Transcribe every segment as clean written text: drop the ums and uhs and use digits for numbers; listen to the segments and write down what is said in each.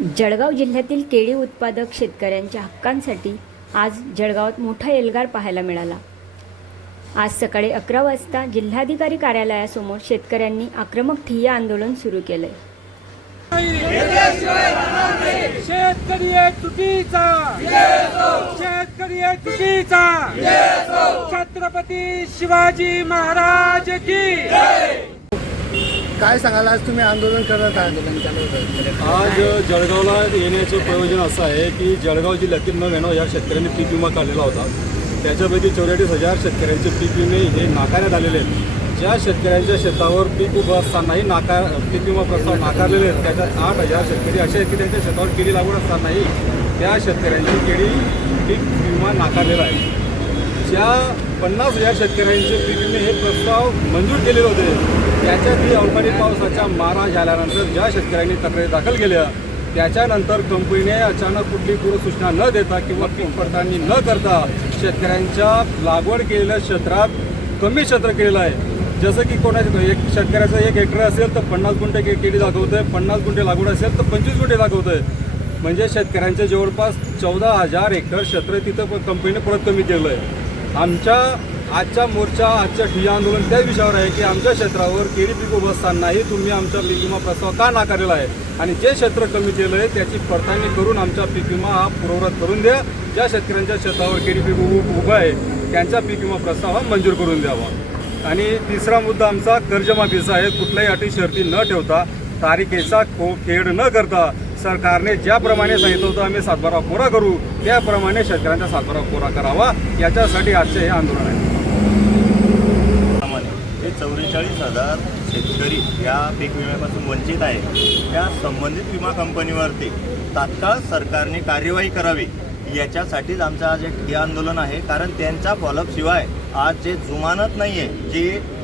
जळगाव जिल्ह्यातील केळी उत्पादक शेतकऱ्यांच्या हक्कांसाठी आज जळगावात मोठा एल्गार पाहायला मिळाला। आज सकाळी 11 वाजता जिल्हाधिकारी कार्यालयासमोर शेतकऱ्यांनी आक्रमक ठिय्या आंदोलन सुरू केले। शेतकरी तुटीचा छत्रपती शिवाजी महाराज की काय सांगाल? आज तुम्ही आंदोलन करत आहात। आज जळगावला येण्याचं प्रयोजन असं आहे की जळगाव जिल्ह्यातील 9 या शेतकऱ्यांनी पीक विमा काढलेला होता। त्याच्यापैकी 44,000 शेतकऱ्यांचे पीक विमे हे नाकारण्यात आलेले आहेत। ज्या शेतकऱ्यांच्या शेतावर पीक उभं असतानाही पीक विमा प्रस्ताव नाकारलेले आहेत, त्याच्यात 8,000 शेतकरी असे आहेत की त्यांच्या शेतावर केळी लागवड असतानाही त्या शेतकऱ्यांची केळी पीक विमा नाकारलेला आहे। ज्या 50,000 शेतकऱ्यांचे पीक विमे हे प्रस्ताव मंजूर केलेले होते, त्याच्यातही अवकाळी पावसाच्या मारा झाल्यानंतर ज्या शेतकऱ्यांनी तक्रारी दाखल केल्या, त्याच्यानंतर कंपनीने अचानक कुठली पूर्वसूचना न देता किंवा पीक पडताळणी न करता शेतकऱ्यांच्या लागवड केलेल्या क्षेत्रात कमी क्षेत्र केलेलं आहे। जसं की कोणाच्या शेतकऱ्याचं 1 हेक्टर असेल तर 50 गुंठे केळी दाखवतंय, 50 गुंठे लागवड असेल तर 25 गुंठे दाखवतंय। म्हणजे शेतकऱ्यांचे जवळपास 14,000 हेक्टर क्षेत्र तिथं कंपनीने परत कमी केलं आहे। आमच्या आजचा मोर्चा, आजच्या ठिय्या आंदोलन त्या विषयावर आहे की आमच्या क्षेत्रावर केळी पीक उभं असतानाही तुम्ही आमचा पीक विमा प्रस्ताव का नाकारलेला आहे आणि जे क्षेत्र कमी केलं आहे त्याची पडताळणी करून आमचा पीक विमा हा पूर्ववत करून द्या। ज्या शेतकऱ्यांच्या शेतावर केळी पीक उभं आहे त्यांचा पीक विमा प्रस्ताव हा मंजूर करून द्यावा। आणि तिसरा मुद्दा आमचा कर्जमाफीचा आहे। कुठल्याही अटी शर्ती न ठेवता, तारीखेचा खेड न करता सरकारने ज्याप्रमाणे सांगितलं होतं आम्ही 7/12 कोरा करू, त्याप्रमाणे शेतकऱ्यांचा 7/12 कोरा करावा, याच्यासाठी आजचे हे आंदोलन आहे। हे 44,000 शेतकरी या पीक विम्यापासून वंचित आहे। त्या संबंधित विमा कंपनीवरती तात्काळ सरकारने कार्यवाही करावी, याच्यासाठीच आमचं आज एक हे आंदोलन आहे। कारण त्यांचा फॉलोअप शिवाय आज जे जुमानत नाही आहे, जे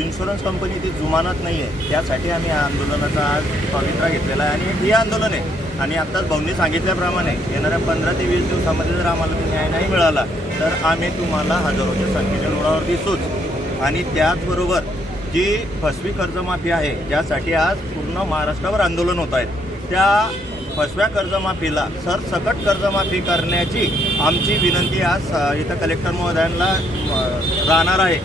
इन्शुरन्स कंपनी ती जुमानत नाही आहे, त्यासाठी आम्ही या आंदोलनाचा आज पवित्रा घेतलेला आहे आणि हे आंदोलन आहे। आणि आत्ताच भाऊंनी सांगितल्याप्रमाणे येणाऱ्या 15 ते 20 दिवसामध्ये जर आम्हाला न्याय नाही मिळाला तर आम्ही तुम्हाला हजारोच्या संख्येच्या रोडावर दिसूच। आणि त्याचबरोबर जी फसवी कर्जमाफी आहे, ज्यासाठी आज पूर्ण महाराष्ट्रावर आंदोलन होत आहेत, त्या फसव्या कर्जमाफीला सरसकट कर्जमाफी करण्याची आमची विनंती आज इथं कलेक्टर महोदयांना राहणार आहे।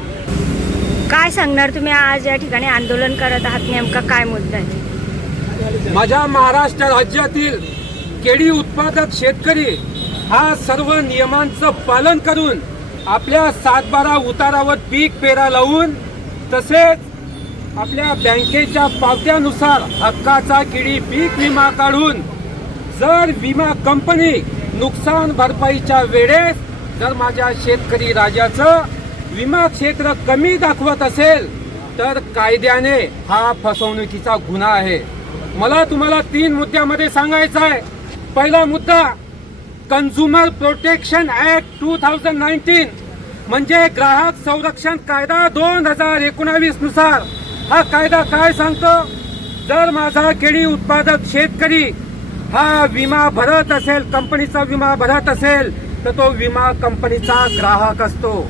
काय सांगणार तुम्ही? आज या ठिकाणी आंदोलन करत आहात, नेमका काय मुद्दा आहे? माझ्या महाराष्ट्र राज्यातील केळी उत्पादक शेतकरी हा सर्व नियमांचं पालन करून आपल्या 7/12 उतारावर पीक पेरा लावून तसेच आपल्या बँकेच्या पावत्यानुसार हक्काचा केळी पीक विमा काढून जर विमा कंपनी नुकसान भरपाईच्या वेळेस जर माझ्या शेतकरी राजाचं विमा क्षेत्र कमी दाखवत असेल तर कायद्याने हा फसवणुकीचा गुन्हा आहे। मला तुम्हाला 3 मुद्द्यामध्ये सांगायचं आहे। पहिला मुद्दा, कन्झ्युमर प्रोटेक्शन ऍक्ट 2019 म्हणजे ग्राहक संरक्षण कायदा 2019 नुसार हा कायदा काय सांगतो? जर माझा केळी उत्पादक शेतकरी हा विमा भरत असेल, कंपनीचा विमा भरत असेल, तर तो विमा कंपनीचा ग्राहक असतो।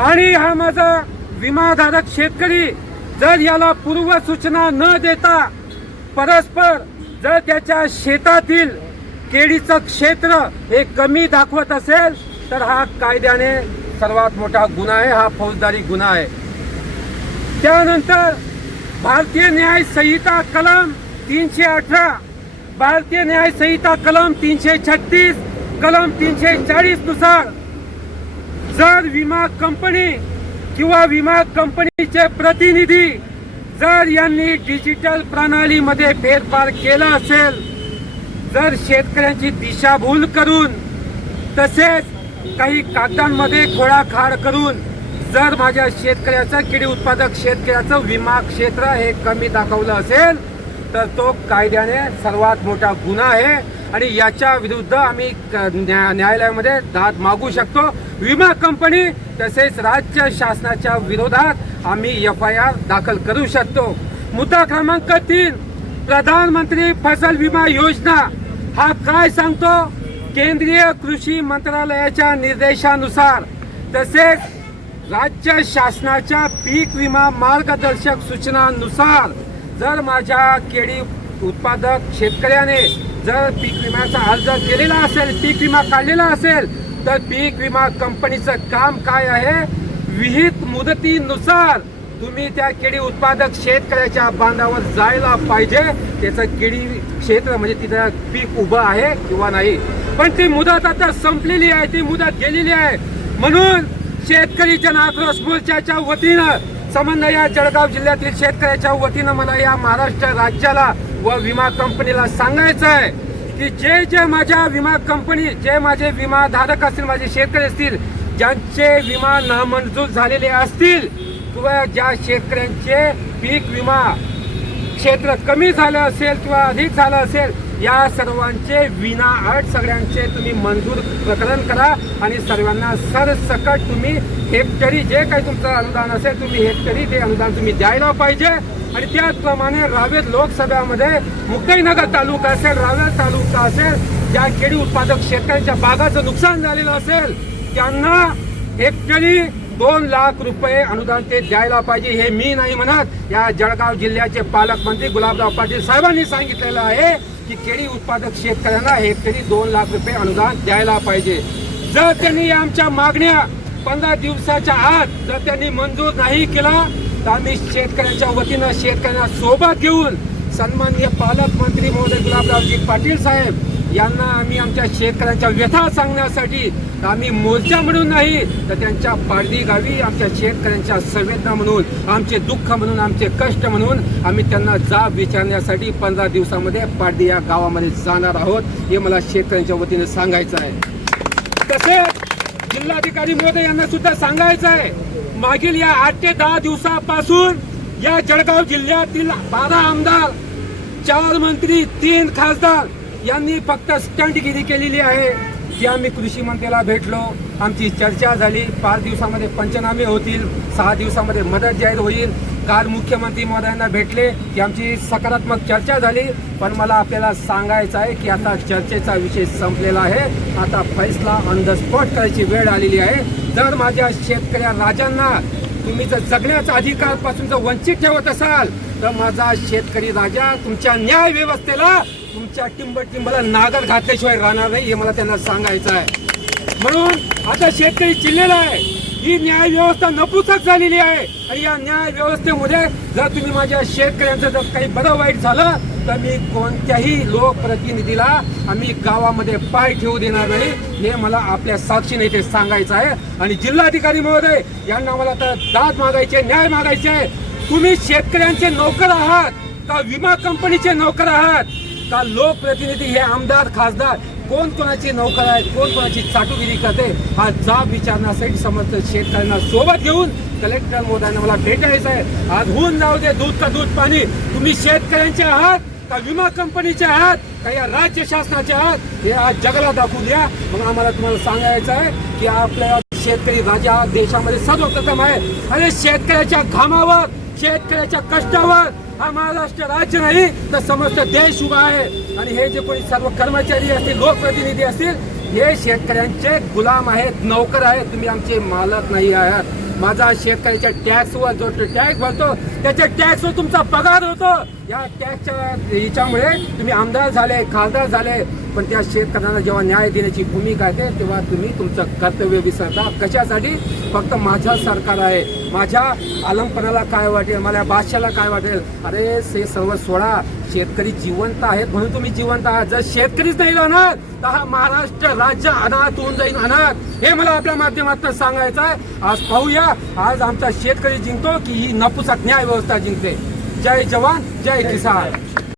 आणि हा माझा विमाधारक शेतकरी जर याला पूर्वसूचना न देता परस्पर जर त्याच्या शेतातील केळीचं क्षेत्र हे कमी दाखवत असेल तर हा कायद्याने सर्वात मोठा गुन्हा आहे, हा फौजदारी गुन्हा आहे। त्यानंतर भारतीय न्याय संहिता कलम 318, भारतीय न्याय संहिता कलम 336, कलम 340 नुसार जर विमा कंपनी किंवा विमा कंपनीचे प्रतिनिधी जर यांनी डिजिटल प्रणालीमध्ये फेरफार केला असेल, जर शेतकऱ्यांची दिशाभूल करून तसेच काही कागदांमध्ये खोडाखाड करून जर माझ्या शेतकऱ्याचं, केळी उत्पादक शेतकऱ्याचं विमा क्षेत्र हे कमी दाखवलं असेल तर तो कायद्याने सर्वात मोठा गुन्हा आहे आणि याच्या विरुद्ध आम्ही न्यायालयामध्ये दाद मागू शकतो। विमा कंपनी तसेच राज्य शासनाच्या विरोधात आम्ही FIR दाखल करू शकतो। मुद्दा क्रमांक 3, प्रधानमंत्री फसल विमा योजना हा काय सांगतो? केंद्रीय कृषी मंत्रालयाच्या निर्देशानुसार तसेच राज्य शासनाच्या पीक विमा मार्गदर्शक सूचनांनुसार जर माझ्या केळी उत्पादक शेतकऱ्याने जर पीक विम्याचा अर्ज केलेला असेल, पीक विमा काढलेला असेल, तर पीक विमा कंपनीचं काम काय आहे, विहित मुदतीनुसार तुम्ही त्या केळी उत्पादक शेतकऱ्याच्या बांधावर जायला पाहिजे. त्याचं केळी क्षेत्र म्हणजे तिथं पीक उभं आहे किंवा नाही. पण ती मुदत आता संपलेली आहे, ती मुदत गेलेली आहे. म्हणून शेतकरी जन आक्रोश मोर्चाच्या वतीनं संबंध या जळगाव जिल्ह्यातील शेतकऱ्याच्या वतीनं मला या महाराष्ट्र राज्याला व विमा कंपनीला सांगायचं आहे की जे माझ्या विमा कंपनी, जे माझे विमाधारक असतील, माझे शेतकरी असतील, ज्यांचे विमा नामंजूर झालेले असतील किंवा ज्या शेतकऱ्यांचे पीक विमा क्षेत्र कमी झालं असेल किंवा अधिक झालं असेल, या सर्वांचे विनाअट सगळ्यांचे तुम्ही मंजूर प्रकरण करा आणि सर्वांना सरसकट तुम्ही हेक्टरी जे काही तुमचं अनुदान असेल तुम्ही हेक्टरी ते अनुदान तुम्ही द्यायला पाहिजे. आणि त्याचप्रमाणे रावेर लोकसभेमध्ये मुक्ताईनगर तालुका असेल, रावेर तालुका असेल, ज्या केळी उत्पादक शेतकऱ्यांच्या बागाचं नुकसान झालेलं असेल त्यांना हेक्टरी 2 लाख रुपये अनुदान ते द्यायला पाहिजे. हे मी नाही म्हणत, या जळगाव जिल्ह्याचे पालकमंत्री गुलाबराव पाटील साहेबांनी सांगितलेलं आहे की केळी उत्पादक शेतकऱ्यांना हेक्टरी 2 लाख रुपये अनुदान द्यायला पाहिजे. जर त्यांनी आमच्या मागण्या 15 दिवसाच्या आत जर त्यांनी मंजूर नाही केला तर आम्ही शेतकऱ्यांच्या वतीनं शेतकऱ्यांना सोबत घेऊन सन्माननीय पालकमंत्री महोदय गुलाबरावजी पाटील साहेब यांना आम्ही आमच्या शेतकऱ्यांच्या व्यथा सांगण्यासाठी आम्ही मोर्चा म्हणून नाही तर त्यांच्या पारडी गावी आमच्या शेतकऱ्यांच्या संवेदना म्हणून, आमचे दुःख म्हणून, आमचे कष्ट म्हणून आम्ही त्यांना जाब विचारण्यासाठी 15 दिवसामध्ये पारडी या गावामध्ये जाणार आहोत. हे मला शेतकऱ्यांच्या वतीने सांगायचं आहे. तसेच जिल्हाधिकारी महोदय यांना सुद्धा सांगायचं आहे, मागील या 8 ते 10 दिवसापासून या जळगाव जिल्ह्यातील 12 आमदार, 4 मंत्री, 3 खासदार यांनी फक्त स्टंटगिरी केलेली आहे की आम्ही कृषी मंत्र्याला भेटलो, आमची चर्चा झाली, 5 दिवसामध्ये पंचनामे होतील, 6 दिवसामध्ये मदत जाहीर होईल. काल मुख्यमंत्री महोदयांना भेटले की आमची सकारात्मक चर्चा झाली. पण मला आपल्याला सांगायचं आहे की आता चर्चेचा विषय संपलेला आहे. आता फैसला ऑन द स्पॉट करायची वेळ आलेली आहे. जर माझ्या शेतकऱ्या राजांना तुम्ही जर जगण्याचा अधिकारपासून जर वंचित ठेवत असाल तर माझा शेतकरी राजा तुमच्या न्याय व्यवस्थेला, तुमच्या टिंबला नागर घातल्याशिवाय राहणार नाही. हे मला त्यांना सांगायचं आहे. म्हणून आता शेतकरी चिल्लेला आहे. ही न्याय व्यवस्था नपुसक झालेली आहे आणि या न्याय व्यवस्थेमध्ये जर तुम्ही माझ्या शेतकऱ्यांचं जर काही बरं वाईट झालं तर मी कोणत्याही लोकप्रतिनिधीला आम्ही गावामध्ये पाय ठेवू देणार नाही. हे मला आपल्या साक्षीने ते सांगायचं आहे. आणि जिल्हाधिकारी महोदय यांना मला तर दाद मागायचे, न्याय मागायचे आहे. तुम्ही शेतकऱ्यांचे नोकर आहात का विमा कंपनीचे नोकर आहात का लोकप्रतिनिधी, हे आमदार, खासदार कोण कोणाची नोकर आहे, कोण कोणाची चाटुगिरी करते, हा जाब विचारण्यासाठी समस्त शेतकऱ्यांना सोबत घेऊन कलेक्टर महोदयांना मला भेटायचं आहे. आज होऊन जाऊ दे दूध का दूध पाणी. तुम्ही शेतकऱ्यांचे आहात का विमा कंपनीचे आहात का या राज्य शासनाचे आहात, हे आज जगाला दाखवू द्या. मग आम्हाला तुम्हाला सांगायचं आहे की आपल्या शेतकरी राजा देशामध्ये सर्वप्रथम आहे. अरे शेतकऱ्याच्या घामावर, शेतकऱ्याच्या कष्टावर हा महाराष्ट्र राज्य नाही तर समस्त देश उभा आहे. आणि हे जे कोणी सर्व कर्मचारी असतील, लोकप्रतिनिधी असतील, हे शेतकऱ्यांचे गुलाम आहेत, नोकर आहेत. तुम्ही आमचे मालक नाही आहात. माझा शेतकऱ्याच्या टॅक्सवर जो टॅक्स भरतो त्याच्या टॅक्सवर तुमचा पगार होतो. या टॅक्सच्या ह्याच्यामुळे तुम्ही आमदार झाले, खासदार झाले, पण त्या शेतकऱ्यांना जेव्हा न्याय देण्याची भूमिका येते तेव्हा तुम्ही तुमचं कर्तव्य विसरता. कशासाठी? फक्त माझं सरकार आहे, माझ्या आलमपणाला काय वाटेल, मला बादशाला काय वाटेल. अरे हे सर्व सोडा. शेतकरी जिवंत आहेत म्हणून तुम्ही जिवंत आहात. जर शेतकरीच नाही राहणार तर हा महाराष्ट्र राज्य अनाथ होऊन जाईल, अनाथ. हे मला आपल्या माध्यमातून सांगायचं आहे. आज पाहूया, आज आमचा शेतकरी जिंकतो की ही नपुसक न्याय व्यवस्था जिंकते. जय जवान, जय किसान.